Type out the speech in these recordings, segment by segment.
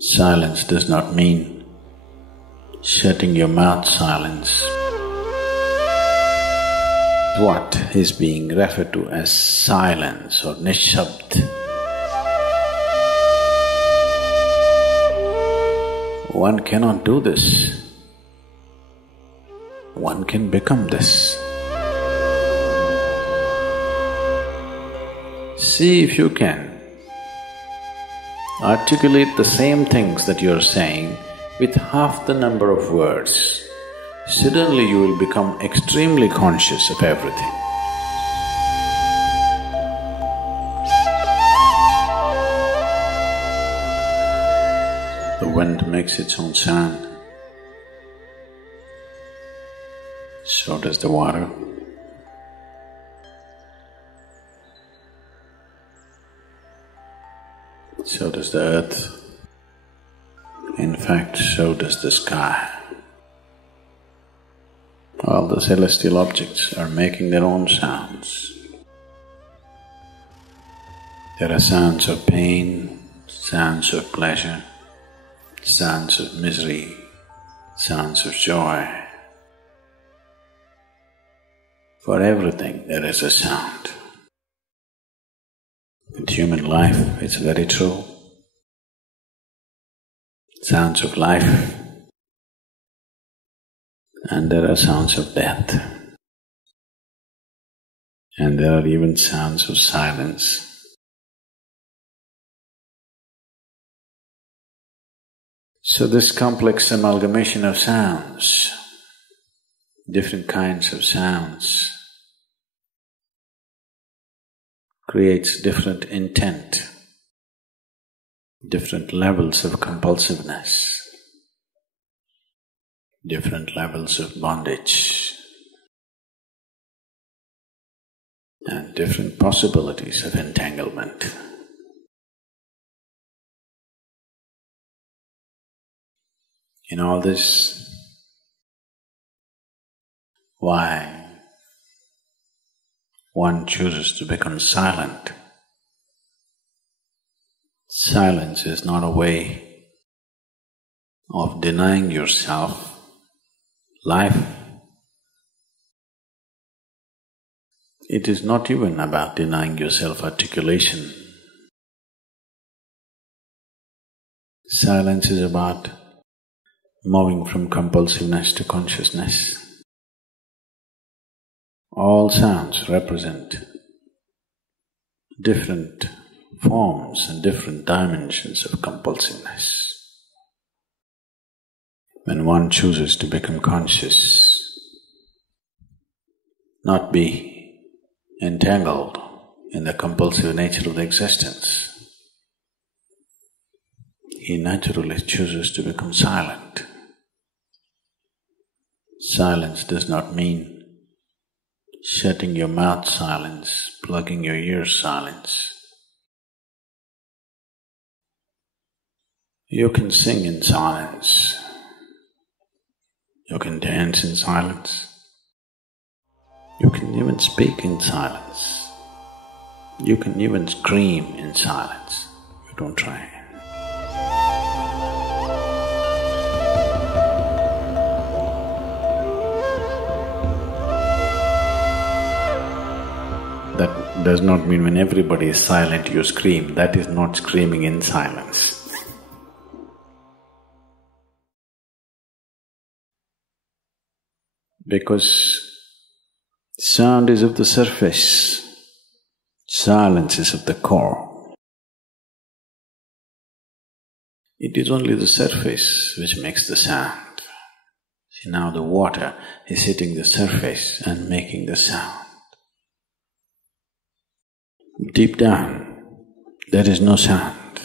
Silence does not mean shutting your mouth silence. What is being referred to as silence or nishabd? One cannot do this. One can become this. See if you can articulate the same things that you're saying with half the number of words. Suddenly you will become extremely conscious of everything. The wind makes its own sound. So does the water. So does the earth. In fact, so does the sky. All the celestial objects are making their own sounds. There are sounds of pain, sounds of pleasure, sounds of misery, sounds of joy. For everything there is a sound. With human life, it's very true. Sounds of life, and there are sounds of death, and there are even sounds of silence. So this complex amalgamation of sounds, different kinds of sounds, creates different intent, different levels of compulsiveness, different levels of bondage, and different possibilities of entanglement. In all this, why one chooses to become silent? Silence is not a way of denying yourself life. It is not even about denying yourself articulation. Silence is about moving from compulsiveness to consciousness. All sounds represent different forms and different dimensions of compulsiveness. When one chooses to become conscious, not be entangled in the compulsive nature of the existence, he naturally chooses to become silent. Silence does not mean shutting your mouth silence, plugging your ears silence. You can sing in silence. You can dance in silence. You can even speak in silence. You can even scream in silence. You don't try. That does not mean when everybody is silent you scream. That is not screaming in silence. Because sound is of the surface, silence is of the core. It is only the surface which makes the sound. See, now the water is hitting the surface and making the sound. Deep down, there is no sound.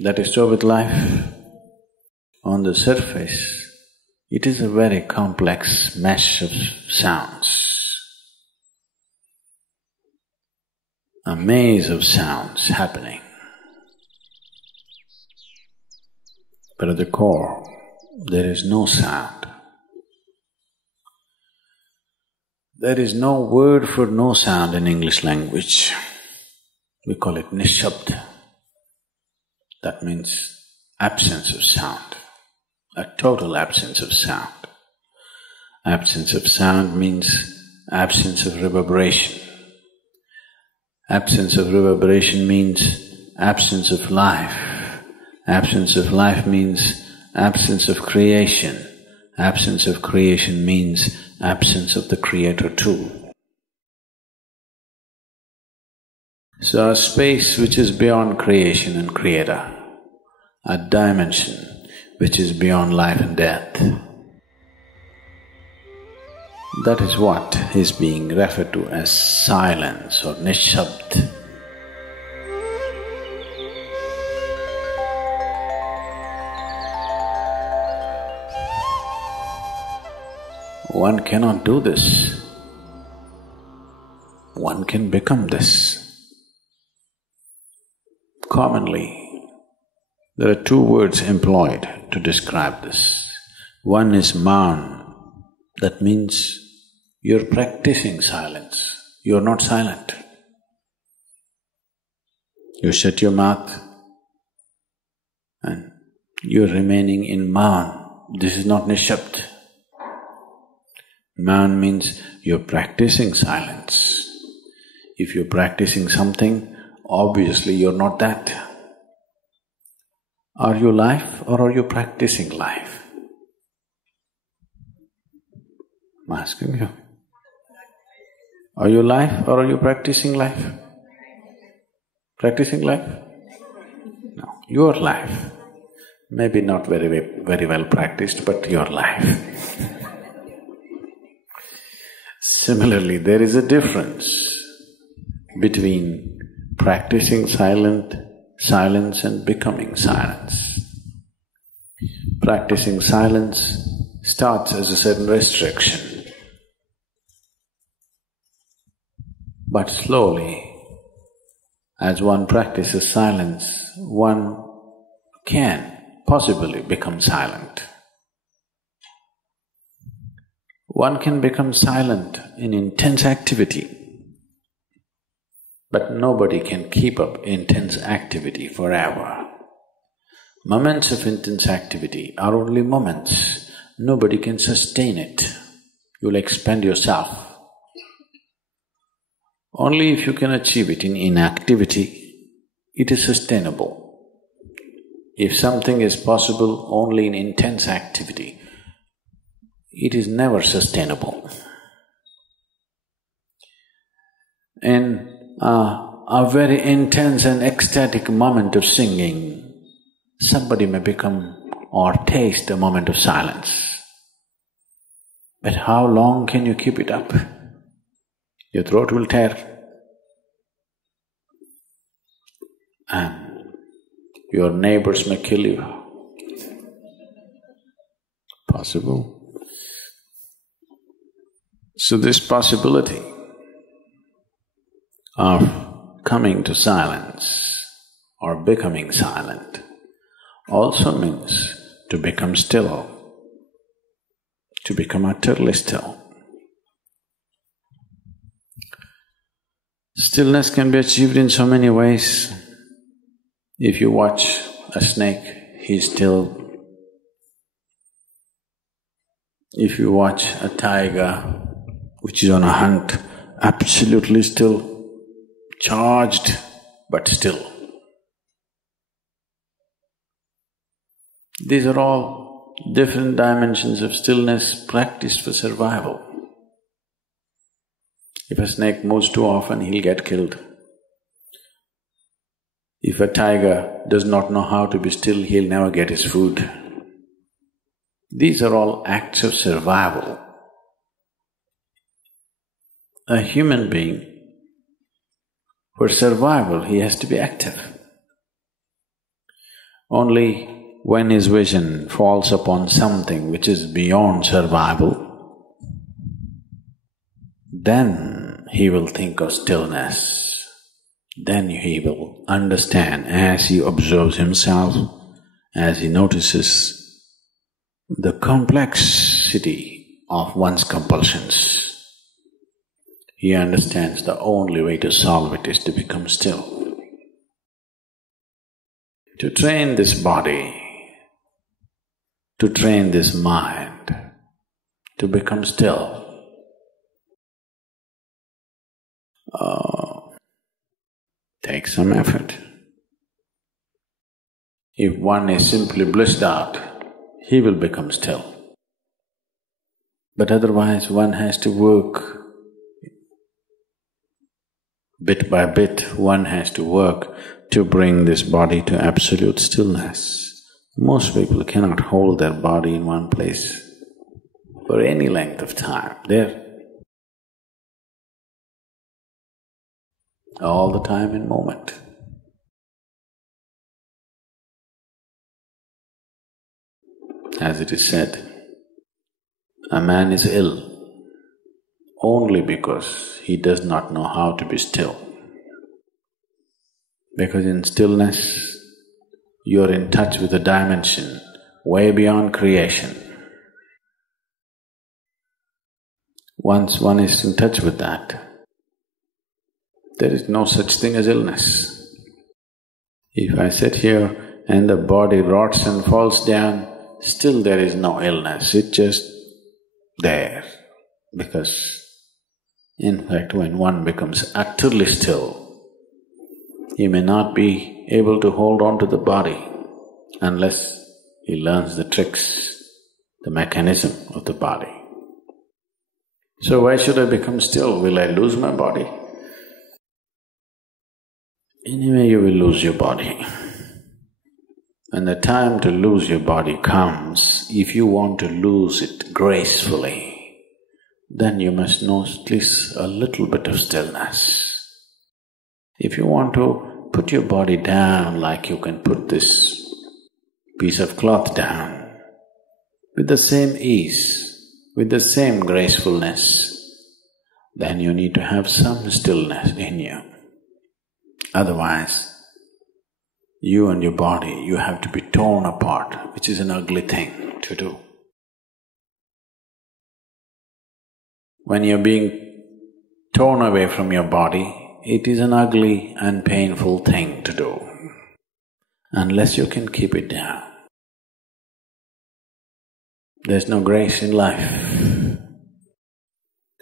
That is so with life. On the surface, it is a very complex mesh of sounds, a maze of sounds happening. But at the core, there is no sound. There is no word for no sound in English language. We call it nishabd. That means absence of sound, a total absence of sound. Absence of sound means absence of reverberation. Absence of reverberation means absence of life. Absence of life means absence of creation. Absence of creation means absence of the Creator too. So a space which is beyond creation and Creator, a dimension which is beyond life and death, that is what is being referred to as silence or nishabd. One cannot do this. One can become this. Commonly, there are two words employed to describe this. One is maun, that means you're practicing silence, you're not silent. You shut your mouth and you're remaining in maun. This is not nishabd. Maun means you're practicing silence. If you're practicing something, obviously you're not that. Are you life or are you practicing life? I'm asking you. Are you life or are you practicing life? Practicing life? No, your life. Maybe not very well practiced, but your life. Similarly, there is a difference between practicing silence and becoming silence. Practicing silence starts as a certain restriction, but slowly, as one practices silence, one can possibly become silent. One can become silent in intense activity, but nobody can keep up intense activity forever. Moments of intense activity are only moments. Nobody can sustain it. You'll expend yourself. Only if you can achieve it in inactivity, it is sustainable. If something is possible only in intense activity, it is never sustainable. In a very intense and ecstatic moment of singing, somebody may become or taste a moment of silence. But how long can you keep it up? Your throat will tear. And your neighbors may kill you. Possible. So this possibility of coming to silence or becoming silent also means to become still, to become utterly still. Stillness can be achieved in so many ways. If you watch a snake, he's still. If you watch a tiger which is on a hunt, absolutely still, charged but still. These are all different dimensions of stillness practiced for survival. If a snake moves too often, he'll get killed. If a tiger does not know how to be still, he'll never get his food. These are all acts of survival. A human being, for survival, he has to be active. Only when his vision falls upon something which is beyond survival, then he will think of stillness. Then he will understand as he observes himself, as he notices the complexity of one's compulsions. He understands the only way to solve it is to become still. to train this body, to train this mind, to become still. Takes some effort. If one is simply blissed out, he will become still. But otherwise one has to work bit by bit, one has to work to bring this body to absolute stillness. Most people cannot hold their body in one place for any length of time. They're all the time in moment. As it is said, a man is ill only because he does not know how to be still. Because in stillness, you're in touch with a dimension way beyond creation. Once one is in touch with that, there is no such thing as illness. If I sit here and the body rots and falls down, still there is no illness, it's just there. Because in fact, when one becomes utterly still, he may not be able to hold on to the body unless he learns the tricks, the mechanism of the body. So why should I become still? Will I lose my body? Anyway, you will lose your body. When the time to lose your body comes, if you want to lose it gracefully, then you must know at least a little bit of stillness. If you want to put your body down like you can put this piece of cloth down, with the same ease, with the same gracefulness, then you need to have some stillness in you. Otherwise, you and your body, you have to be torn apart, which is an ugly thing to do. When you're being torn away from your body, it is an ugly and painful thing to do, unless you can keep it down. There's no grace in life.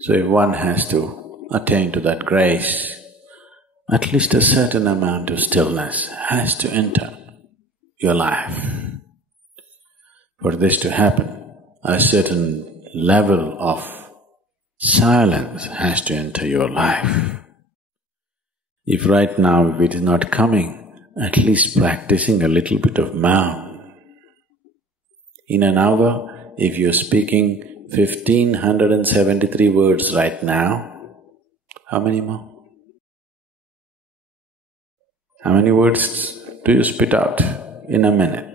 So if one has to attain to that grace, at least a certain amount of stillness has to enter your life. For this to happen, a certain level of silence has to enter your life. If right now if it is not coming, at least practicing a little bit of maun. In an hour, if you're speaking 1573 words right now, how many more? How many words do you spit out in a minute?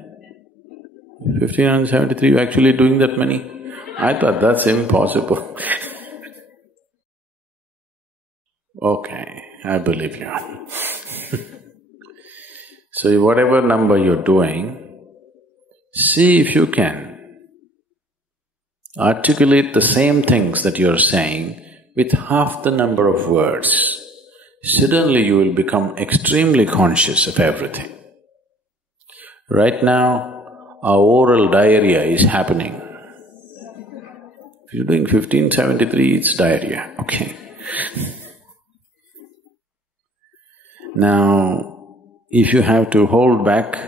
1573, you're actually doing that many? I thought that's impossible. Okay, I believe you. So whatever number you're doing, see if you can articulate the same things that you're saying with half the number of words. Suddenly you will become extremely conscious of everything. Right now, our oral diarrhea is happening. If you're doing 1573, it's diarrhea, okay. Now, if you have to hold back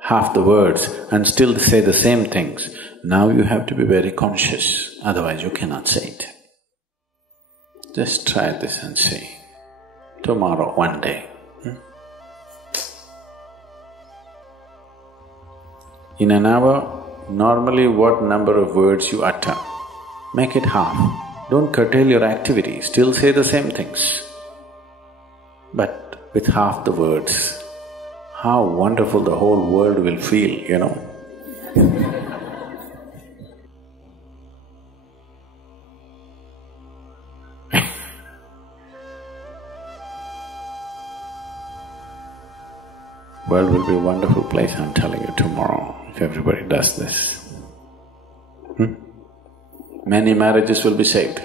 half the words and still say the same things, now you have to be very conscious, otherwise you cannot say it. Just try this and see. Tomorrow, one day. In an hour, normally what number of words you utter, make it half. Don't curtail your activity, still say the same things. But with half the words, how wonderful the whole world will feel, you know. World will be a wonderful place, I'm telling you, tomorrow, if everybody does this. Many marriages will be saved.